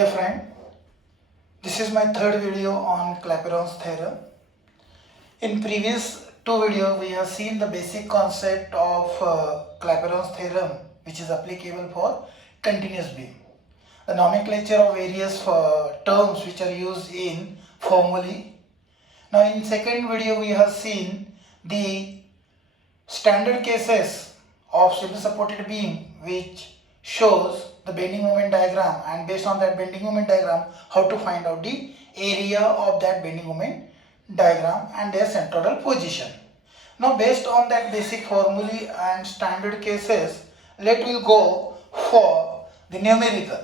Dear friend, this is my third video on Clayperon's theorem. In previous two videos, we have seen the basic concept of Clayperon's theorem, which is applicable for continuous beam. The nomenclature of various terms which are used in formulae. Now in second video, we have seen the standard cases of simply supported beam, which shows the bending moment diagram, and based on that bending moment diagram, how to find out the area of that bending moment diagram and their central position. Now based on that basic formulae and standard cases, let us go for the numerical.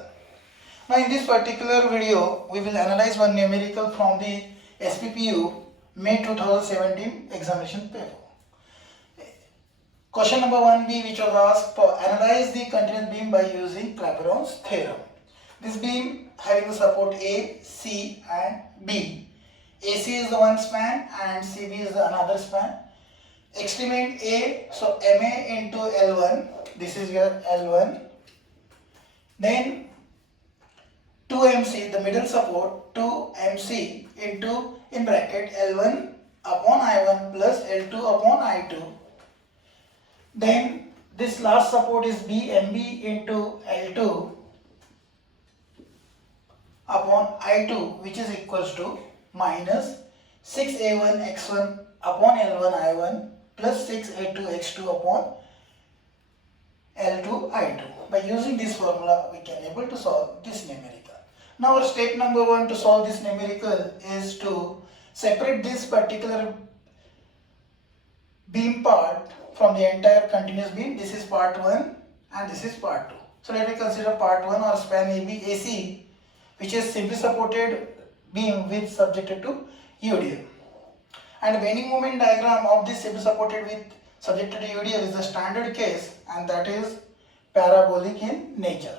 Now in this particular video, we will analyze one numerical from the SPPU May 2017 examination paper. Question number 1b, which was asked for analyze the continuous beam by using Clayperon's theorem. This beam having the support A, C and B. AC is the one span and CB is the another span. Estimate A, so MA into L1, this is your L1. Then 2MC, the middle support, 2MC into in bracket L1 upon I1 plus L2 upon I2. Then this last support is BMB into L2 upon I2, which is equals to minus 6A1 X1 upon L1 I1 plus 6A2 X2 upon L2 I2. By using this formula, we can able to solve this numerical. Now our step number 1 to solve this numerical is to separate this particular beam part from the entire continuous beam. This is part 1 and this is part 2. So let me consider part 1 or span AB AC, which is simply supported beam with subjected to UDL. And the bending moment diagram of this simply supported with subjected to UDL is the standard case, and that is parabolic in nature.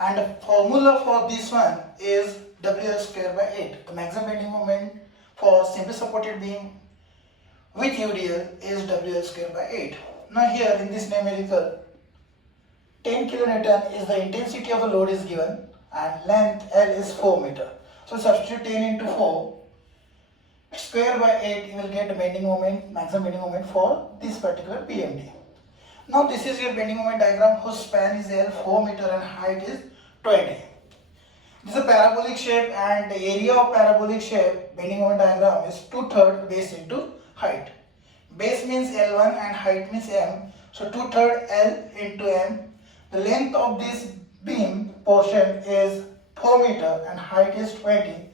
And the formula for this one is WL square by 8. The maximum bending moment for simply supported beam with UDL is WL square by 8. Now here in this numerical, 10 kilonewton is the intensity of the load is given and length L is 4 meter. So substitute 10 into 4 square by 8, you will get the bending moment, maximum bending moment for this particular BMD. Now this is your bending moment diagram whose span is L 4 meter and height is 20. This is a parabolic shape, and the area of parabolic shape bending moment diagram is 2/3 base into height. Base means L1 and height means M. So 2/3 L into M. The length of this beam portion is 4 meter and height is 20.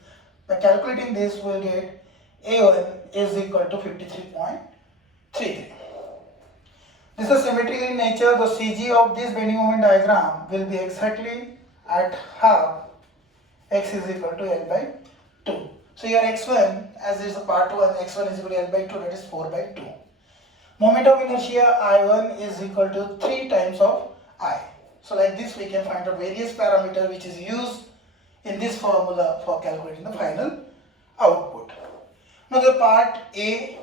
By calculating this, we will get A1 is equal to 53.33. This is symmetrical in nature. The CG of this bending moment diagram will be exactly at half x is equal to L by 2. So your x1, as is the part 1, x1 is equal to L by 2, that is 4 by 2. Moment of inertia I1 is equal to 3 times of I. So like this we can find out various parameter which is used in this formula for calculating the final output. Now the part A,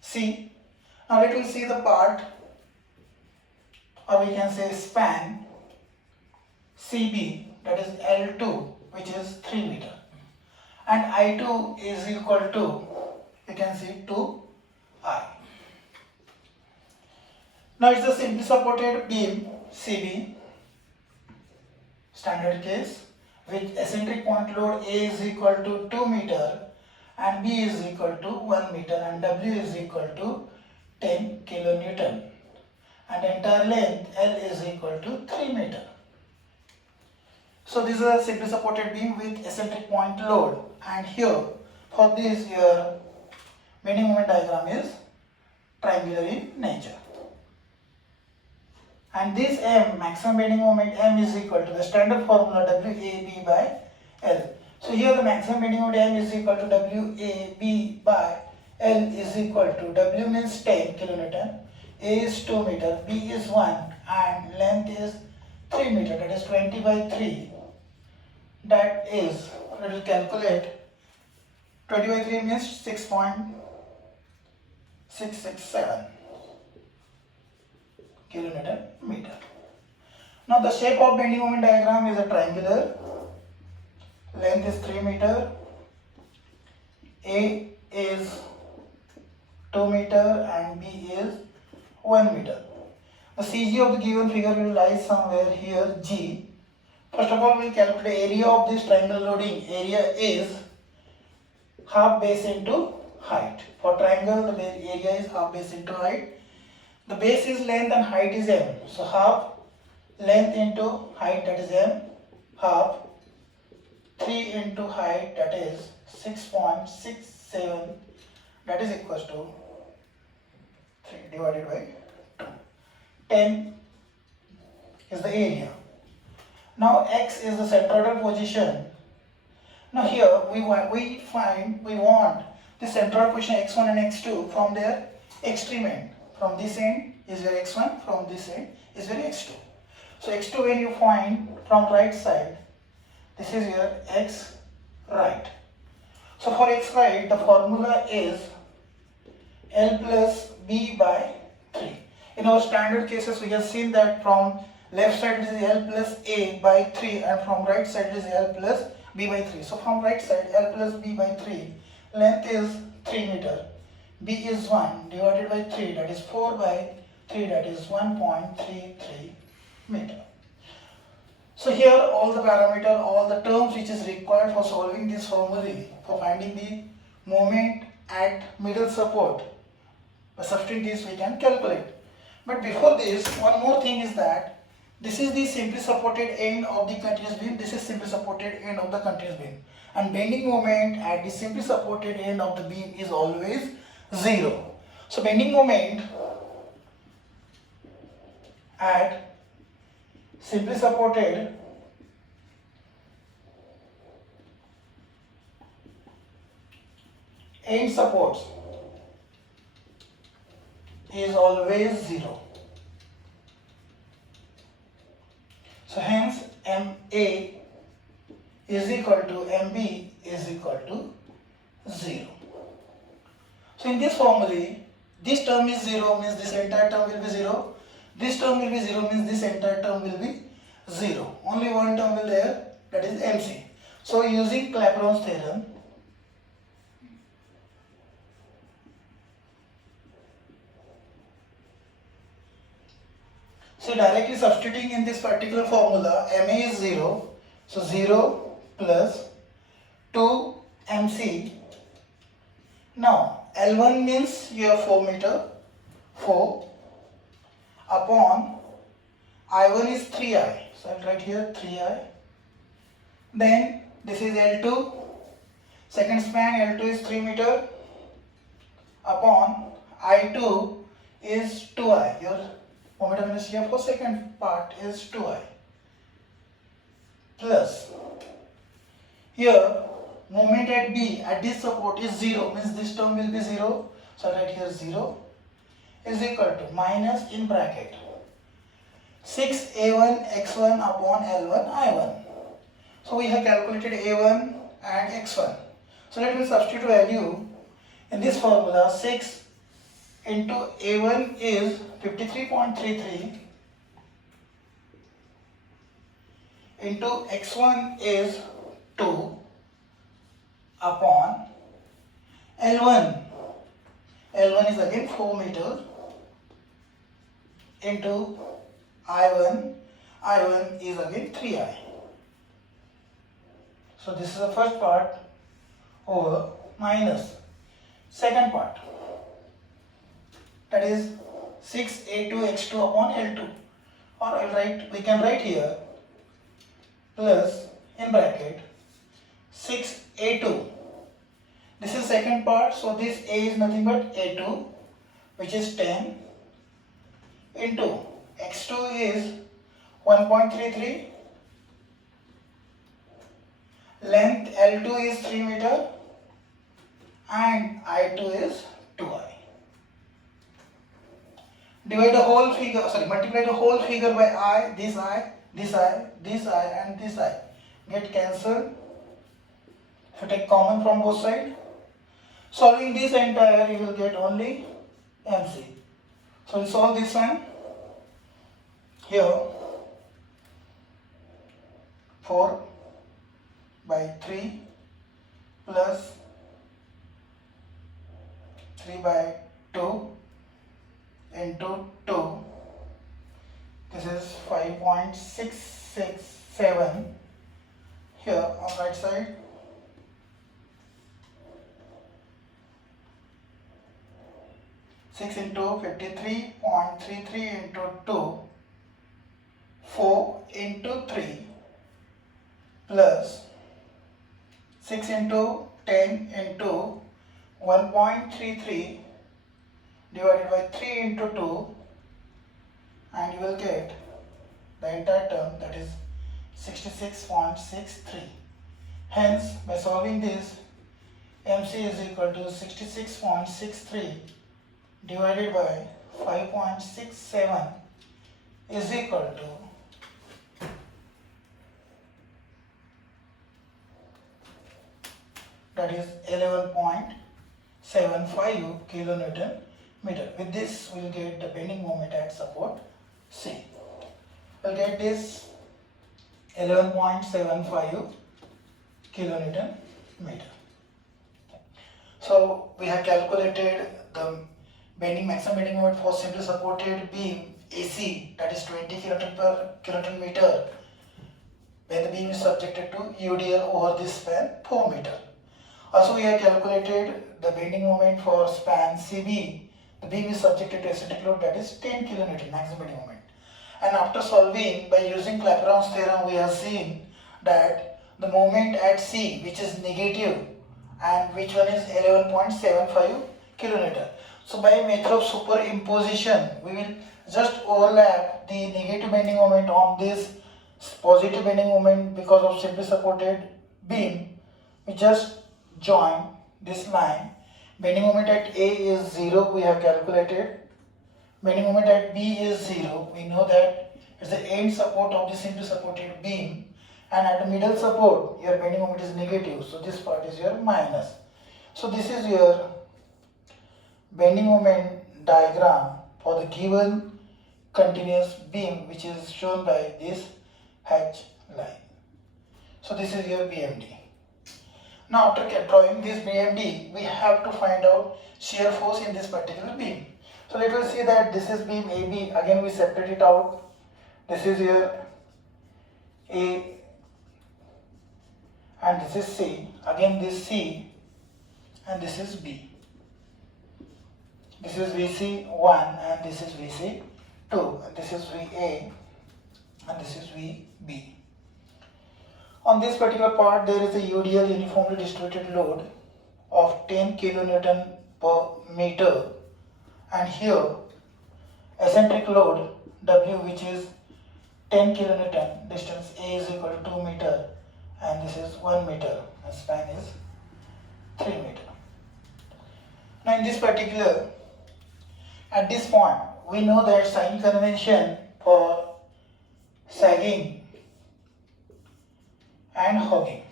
C. Now let us see the part, or we can say span CB, that is L2, which is 3 meter. And I2 is equal to, you can see 2I. Now it's a simply supported beam CB, standard case, with eccentric point load A is equal to 2 meter and B is equal to 1 meter and W is equal to 10 kilonewton, and entire length L is equal to 3 meter. So this is a simply supported beam with eccentric point load, and here for this your bending moment diagram is triangular in nature. And this M, maximum bending moment M, is equal to the standard formula WAB by L. So here the maximum bending moment M is equal to WAB by L is equal to W means 10 kilonewton, A is 2 meter, B is 1 and length is 3 meter, that is 20 by 3. That is, let us calculate, 20 by 3 means 6.667 kilonewton meter. Now the shape of bending moment diagram is a triangular length is 3 meter, A is 2 meter and B is 1 meter. The CG of the given figure will lie somewhere here G. First of all, we will calculate area of this triangle loading. Area is half base into height. For triangle, the area is half base into height. The base is length and height is m. So half length into height, that is m, half 3 into height, that is 6.67, that is equals to 3 divided by 2. 10 is the area. Now x is the centroidal position. Now here we want the centroidal position x1 and x2 from their extreme end. From this end is your x1, from this end is your x2. So x2 when you find from right side, this is your x right. So for x right, the formula is L plus B by 3. In our standard cases, we have seen that from left side it is L plus A by 3 and from right side it is L plus B by 3. So from right side, L plus B by 3, length is 3 meter, B is 1 divided by 3, that is 4 by 3, that is 1.33 meter. So here all the parameter, all the terms which is required for solving this formula for finding the moment at middle support, by substituting this we can calculate. But before this, one more thing is that this is the simply supported end of the continuous beam, this is simply supported end of the continuous beam, and bending moment at the simply supported end of the beam is always 0. So bending moment at simply supported end supports is always 0. So hence MA is equal to MB is equal to 0. So in this formula, this term is 0 means this entire term will be 0. This term will be 0 means this entire term will be 0. Only one term will there, that is MC. So using Clayperon's theorem, so directly substituting in this particular formula, MA is 0. So 0 plus 2 MC. Now L1 means you have 4 meter, 4 upon I1 is 3I. So I'll write here 3I. Then this is L2. Second span L2 is 3 meter upon I2 is 2I. Your moment of inertia for second part is 2I. Plus here moment at B at this support is 0 means this term will be 0. So I write here 0 is equal to minus in bracket 6A1 x1 upon L1 I1. So we have calculated A1 and x1. So let me substitute value in this formula. 6 into A1 is 53.33 into x1 is 2 upon L1. L1 is again 4 meter into I1. I1 is again 3I. So this is the first part over minus second part, that is 6A2 x2 upon L2, or we can write here plus in bracket 6A2. This is second part, so this A is nothing but A2, which is 10 into x2 is 1.33, length L2 is 3 meter and I2 is 2I. Divide the whole figure, multiply the whole figure by I, this I, this I, this I and this I get cancelled. If you take common from both sides, solving this entire, you will get only MC. So we'll solve this one here for by 3 plus 3 by 2 into 2. This is 5.667 here on right side. Six into 53.33 into 2, 4 into 3 plus 6 into 10 into 1.33 divided by 3 into 2, and you will get the entire term, that is 66.63. Hence, by solving this, MC is equal to 66.63 divided by 5.67 is equal to that is 11.75 kilonewton meter. With this, we will get the bending moment at support C. We will get this 11.75 kilonewton meter. So we have calculated the maximum bending moment for simply supported beam AC, that is 20 kilonewton per kilonewton meter, when the beam is subjected to UDL over this span 4 meter. Also, we have calculated the bending moment for span CB. The beam is subjected to eccentric load, that is 10 kilonewton maximum bending moment. And after solving by using Clayperon's theorem, we have seen that the moment at C, which is negative, and which one is 11.75 kilonewton. So by method of superimposition, we will just overlap the negative bending moment on this positive bending moment because of simply supported beam. We just join this line. Bending moment at A is 0, we have calculated. Bending moment at B is 0. We know that it's the end support of the simply supported beam, and at the middle support your bending moment is negative, so this part is your minus. So this is your bending moment diagram for the given continuous beam, which is shown by this H line. So this is your BMD. Now after drawing this BMD, we have to find out shear force in this particular beam. So let us see that this is beam AB. Again we separate it out. This is your A and this is C. Again this C and this is B. This is VC1 and this is VC2, and this is VA and this is VB. On this particular part, there is a UDL, uniformly distributed load, of 10 kilonewton per meter, and here eccentric load W, which is 10 kilonewton, distance A is equal to 2 meter, and this is 1 meter, and span is 3 meter. Now in this particular, at this point, we know that sign convention for sagging and hogging.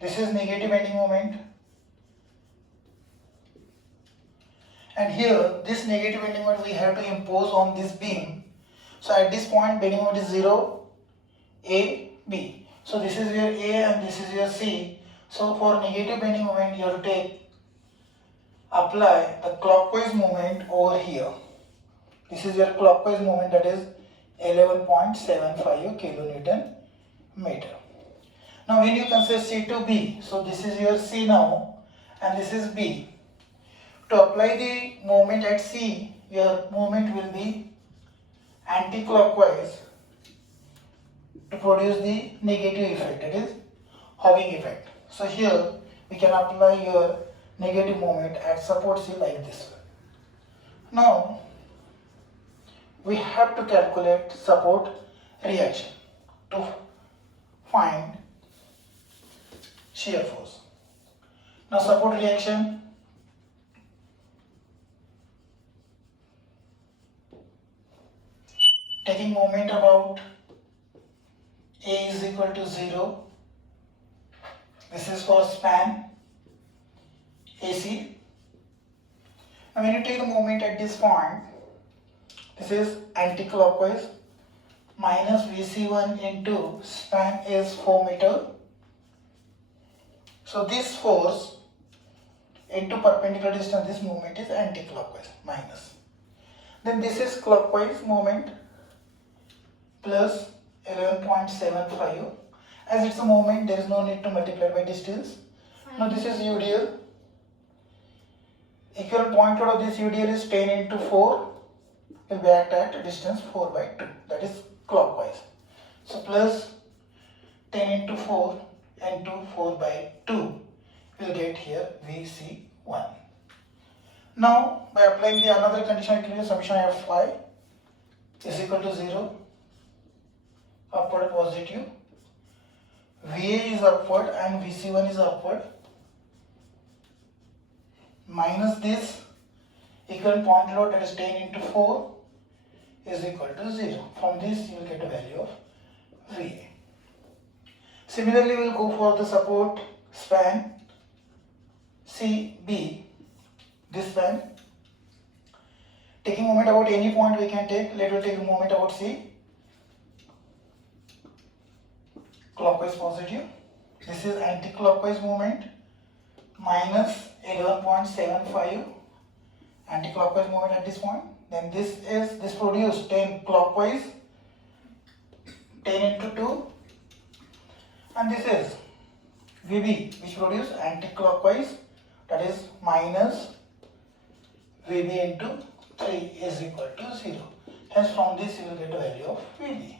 This is negative bending moment, and here this negative bending moment we have to impose on this beam. So at this point bending moment is 0, A, B. So this is your A and this is your C. So for negative bending moment you have to apply the clockwise moment over here. This is your clockwise moment, that is 11.75 kilonewton meter. Now when you consider C to B, so this is your C now and this is B. To apply the moment at C, your moment will be anti-clockwise to produce the negative effect, that is hogging effect. So here we can apply your negative moment at support C like this. Now we have to calculate support reaction to find shear force. Now support reaction, taking moment about A is equal to 0. This is for span AC. Now when you take the moment at this point, this is anti-clockwise minus VC1 into span is 4 meter. So this force into perpendicular distance, this movement is anti-clockwise, minus. Then this is clockwise movement plus 11.75. As it's a moment, there is no need to multiply by distance. Now this is UDL. Equivalent point load of this UDL is 10 into 4. Will be act at a distance 4 by 2. That is clockwise. So plus 10 into 4 into 4 by 2. We'll get here VC1. Now by applying the another condition, I can summation of Fy is equal to 0. Upward positive. VA is upward and VC1 is upward. Minus this equivalent point load, that is 10 into 4 is equal to 0. From this you will get a value of VA. Similarly, we will go for the support span CB. This span, taking moment about any point we can take. Let us take a moment about C. Clockwise positive. This is anti-clockwise movement, minus 11.75 anti-clockwise movement at this point. Then this produced 10 clockwise, 10 into 2, and this is VB, which produce anti-clockwise, that is minus VB into 3 is equal to 0. Hence from this you will get the value of VB.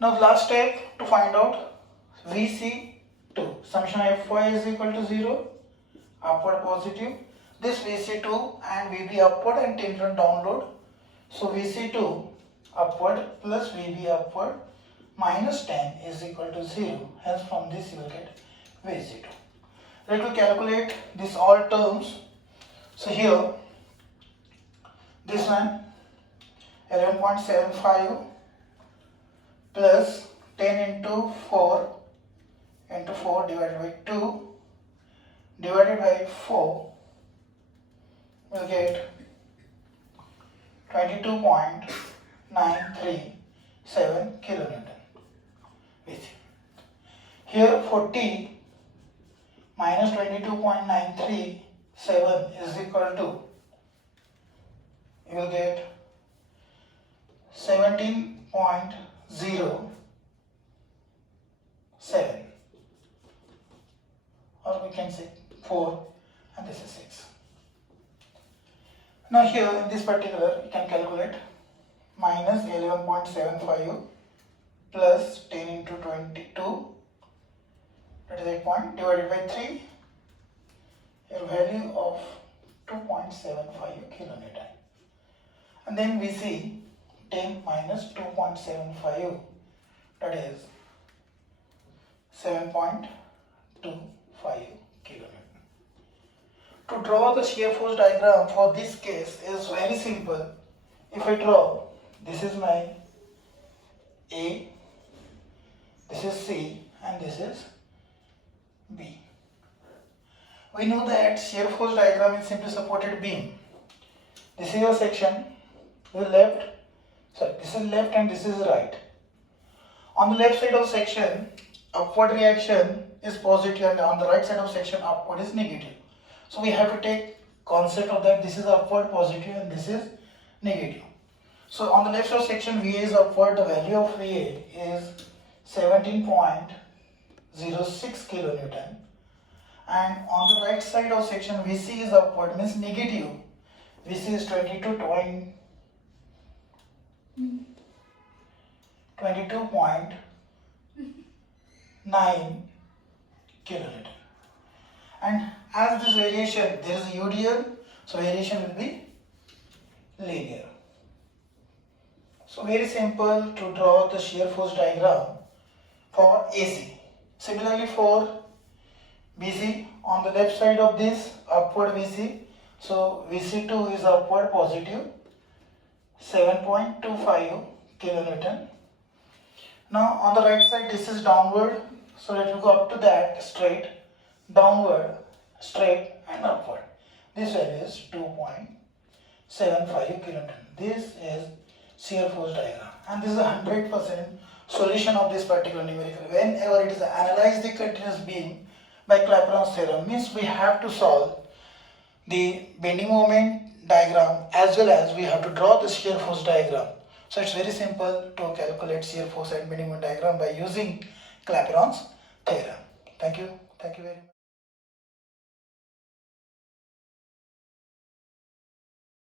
Now the last step to find out VC2. Summation of Fy is equal to 0, upward positive. This VC2 and VB upward and 10 downward. So VC2 upward plus VB upward minus 10 is equal to 0. Hence from this you will get VC2. Let us calculate this all terms. So here this one 11.75 plus 10 into 4 divided by 2 divided by 4 will get 22.937 kilonewton. Here 40 minus 22.937 is equal to, you will get 17.07, or we can say 4, and this is 6. Now here in this particular you can calculate minus 11.75 plus 10 into 22, that is 8 point, divided by 3, a value of 2.75 kilonewton. And then we see 10 minus 2.75, that is 7.25 kilonewton. To draw the shear force diagram for this case is very simple. If I draw, this is my A, this is C, and this is B. We know that shear force diagram is simply supported beam. This is your section, this is left and this is right. On the left side of section, upward reaction is positive, and on the right side of section, upward is negative. So we have to take concept of that. This is upward positive and this is negative. So on the left side of section, VA is upward. The value of VA is 17.06 kilonewton. And on the right side of section, VC is upward, means negative. VC is 22.9 kilonewton. And as this variation, there is a UDL, so variation will be linear. So very simple to draw the shear force diagram for AC. Similarly for BC, on the left side of this, upward VC, so VC2 is upward positive, 7.25 kilonewton. Now on the right side, this is downward, so let me go up to that straight, downward, straight and upward. This value is 2.75 kilonewton. This is shear force diagram, and this is a 100% solution of this particular numerical. Whenever it is analyze the continuous beam by Clayperon's theorem, means we have to solve the bending moment diagram as well as we have to draw the shear force diagram. So it's very simple to calculate shear force and bending moment diagram by using Clayperon's theorem. Thank you very much.